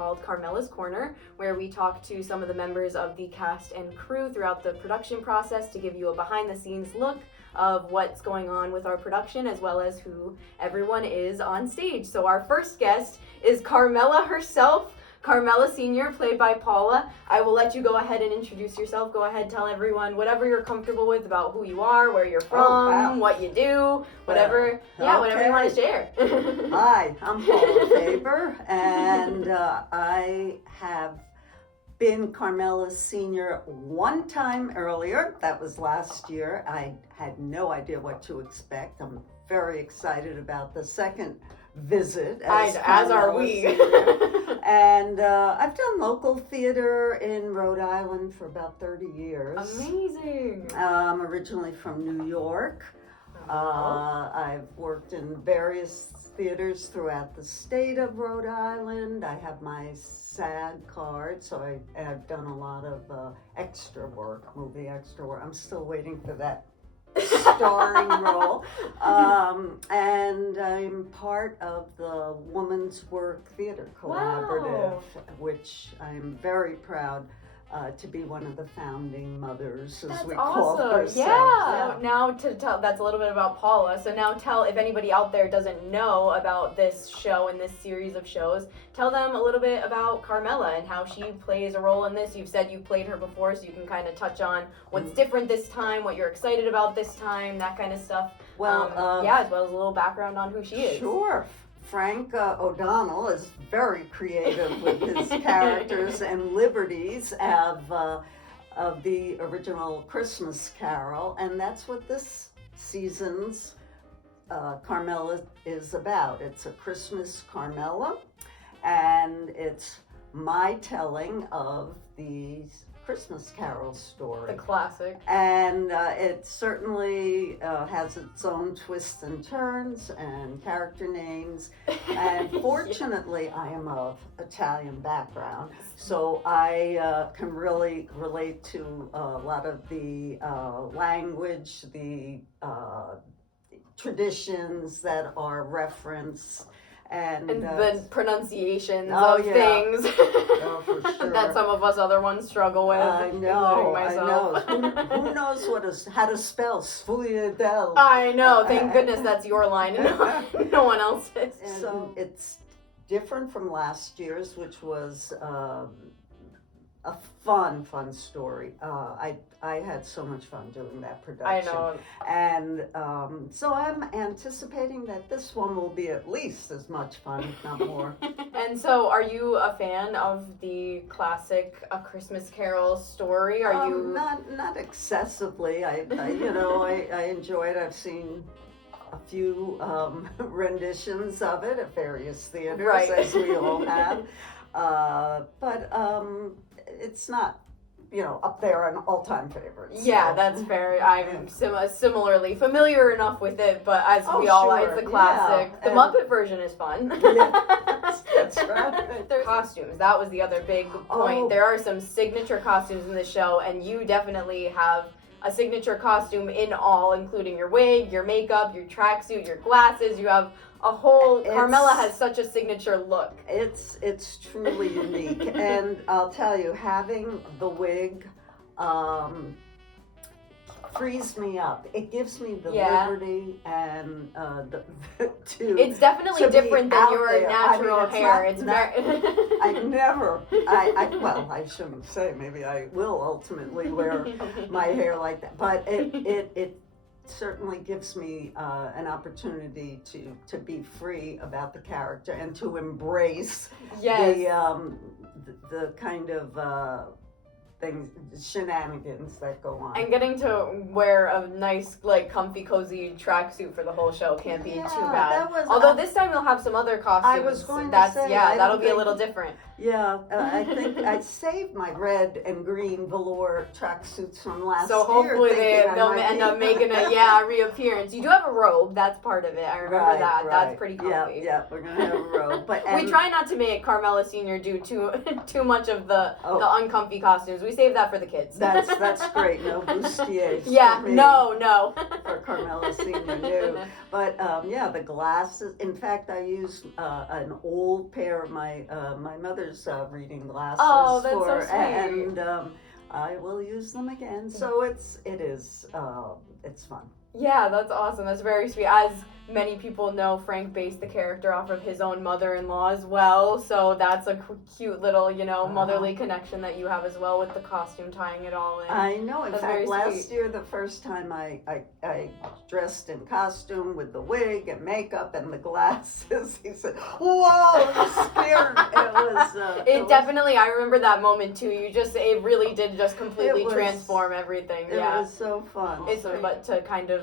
called Carmella's Corner, where we talk to some of the members of the cast and crew throughout the production process to give you a behind-the-scenes look of what's going on with our production, as well as who everyone is on stage. So our first guest is Carmella herself, Carmella Sr., played by Paula. I will let you go ahead and introduce yourself. Go ahead, tell everyone whatever you're comfortable with about who you are, where you're from, what you do, whatever. Whatever you want to share. Hi, I'm Paula Faber, and I have been Carmella Sr. one time earlier. That was last year. I had no idea what to expect. I'm very excited about the second visit. As are we. And I've done local theater in Rhode Island for about 30 years. Amazing. I'm originally from New York. I've worked in various theaters throughout the state of Rhode Island. I have my SAG card, so I've done a lot of extra work, movie extra work. I'm still waiting for that starring role. And I'm part of the Woman's Work Theater Collaborative, which I'm very proud to be one of the founding mothers, as we call ourselves. Yeah. Now to tell, that's a little bit about Paula. So now tell, if anybody out there doesn't know about this show and this series of shows, tell them a little bit about Carmella and how she plays a role in this. You've said you played her before, so you can kind of touch on what's different this time, what you're excited about this time, that kind of stuff. Well, as well as a little background on who she is. Sure. Frank O'Donnell is very creative with his characters and liberties of the original Christmas Carol, and that's what this season's Carmella is about. It's a Christmas Carmella, and it's my telling of the Christmas Carol story. The classic. And it certainly has its own twists and turns and character names. And fortunately, I am of Italian background, so I can really relate to a lot of the language, the traditions that are referenced. And the pronunciations of things for sure. that some of us other ones struggle with. I know. Who knows how to spell Sfogliadelle? I know. Thank goodness that's your line. No one else's. So it's different from last year's, which was a fun story. I had so much fun doing that production. I know. And so I'm anticipating that this one will be at least as much fun, if not more. And so, are you a fan of the classic A Christmas Carol story? Are you not excessively? I enjoy it. I've seen a few renditions of it at various theaters, as we all have. But it's not, up there on all-time favorites. Yeah, so. That's fair. I'm similarly familiar enough with it, but as we all like, it's a classic. Yeah. The Muppet version is fun. Yeah, that's right. There's costumes. That was the other big point. There are some signature costumes in the show, and you definitely have a signature costume in all, including your wig, your makeup, your tracksuit, your glasses. You have a whole. Carmella has such a signature look. It's truly unique, and I'll tell you, having the wig frees me up. It gives me the liberty and It's definitely different than your natural hair. I shouldn't say. Maybe I will ultimately wear my hair like that, but it certainly gives me an opportunity to be free about the character and to embrace the kind of shenanigans that go on. And getting to wear a nice, comfy, cozy tracksuit for the whole show can't be too bad. Although this time you'll have some other costumes. I was going to say, that'll be a little different. Yeah, I think I saved my red and green velour tracksuits from last year. So hopefully they'll end up making a reappearance. You do have a robe, that's part of it. I remember that. Right. That's pretty comfy. Yeah, we're gonna have a robe. But we try not to make Carmella Sr. do too much of the uncomfy costumes. We save that for the kids. That's great. No bustiers. Yeah, no. For Carmella Sr. No. But the glasses. In fact, I used an old pair of my mother's daughter's reading glasses. Oh, that's so sweet. And I will use them again. So it's fun. Yeah, that's awesome. That's very sweet. As many people know, Frank based the character off of his own mother-in-law as well. So that's a cute little, motherly connection that you have as well with the costume, tying it all in. I know. In That's fact, very last sweet. year, the first time I dressed in costume with the wig and makeup and the glasses, he said, "Whoa, I'm scared." It was Definitely, I remember that moment too. It really did just completely It was- transform everything. It Yeah. was so fun. But to kind of,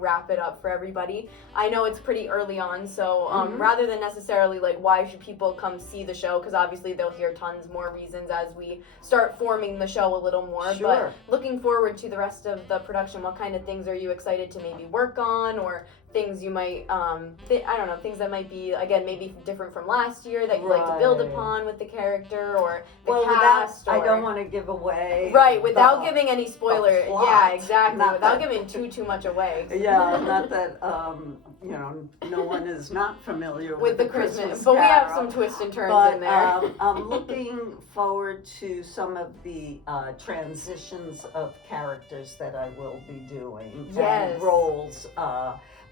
wrap it up for everybody. I know it's pretty early on, so Mhm. rather than necessarily like why should people come see the show, because obviously they'll hear tons more reasons as we start forming the show a little more. Sure. But looking forward to the rest of the production, what kind of things are you excited to maybe work on, or things you might, I don't know, things that might be, again, maybe different from last year that you'd like to build Right. upon with the character or the Well, cast? I or... don't want to give away. Right, without the- giving any spoiler. plot. Yeah, exactly. Not Without that- giving too much away. Yeah, not that no one is not familiar With the Christmas, but we have Carol. some twists and turns But in there. I'm looking forward to some of the transitions of characters that I will be doing. Yes. And roles.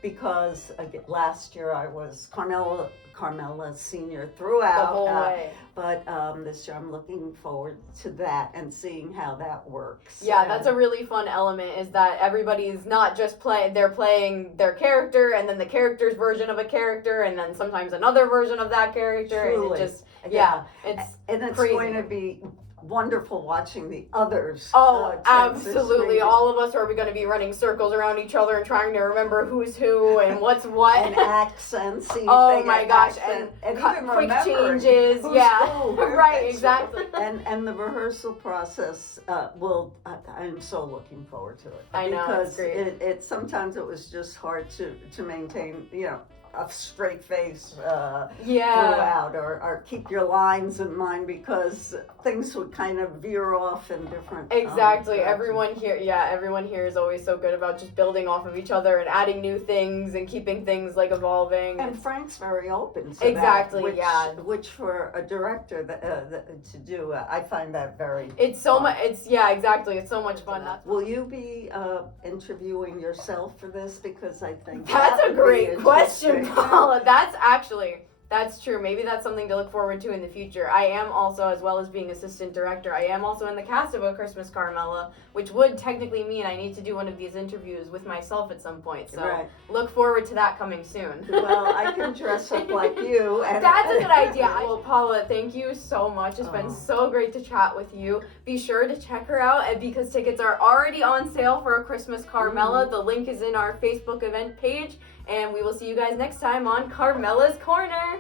Because last year I was Carmella Senior The throughout. whole way. But this year I'm looking forward to that and seeing how that works. Yeah, that's a really fun element, is that everybody's not just they're playing their character and then the character's version of a character and then sometimes another version of that character. Truly. And it just, it's And it's crazy. going to be wonderful watching the others. Absolutely. transitioning. All of us are going to be running circles around each other and trying to remember who's who and what's what. And accents. See if Oh they my get gosh, accent, and even quick remembering changes. who's Yeah, who. right, exactly. And the rehearsal process I'm so looking forward to it. I know, because it's great. It sometimes it was just hard to maintain, a straight face Yeah. throughout, or keep your lines in mind, because things would kind of veer off in different. Exactly. directions. Everyone here is always so good about just building off of each other and adding new things and keeping things like evolving. And Frank's very open to Exactly, that, yeah. Which for a director to do, I find that very. It's so fun. much. Exactly. It's so much fun. Will you be interviewing yourself for this? Because I think That's that a would be great question, interesting. Paula. That's true. Maybe that's something to look forward to in the future. I am also, as well as being assistant director, I am also in the cast of A Christmas Carmella, which would technically mean I need to do one of these interviews with myself at some point. So Right. look forward to that coming soon. Well, I can dress up like you. And That's a good idea. Well, Paula, thank you so much. It's been Oh. so great to chat with you. Be sure to check her out, and because tickets are already on sale for A Christmas Carmella. The link is in our Facebook event page, and we will see you guys next time on Carmella's Corner.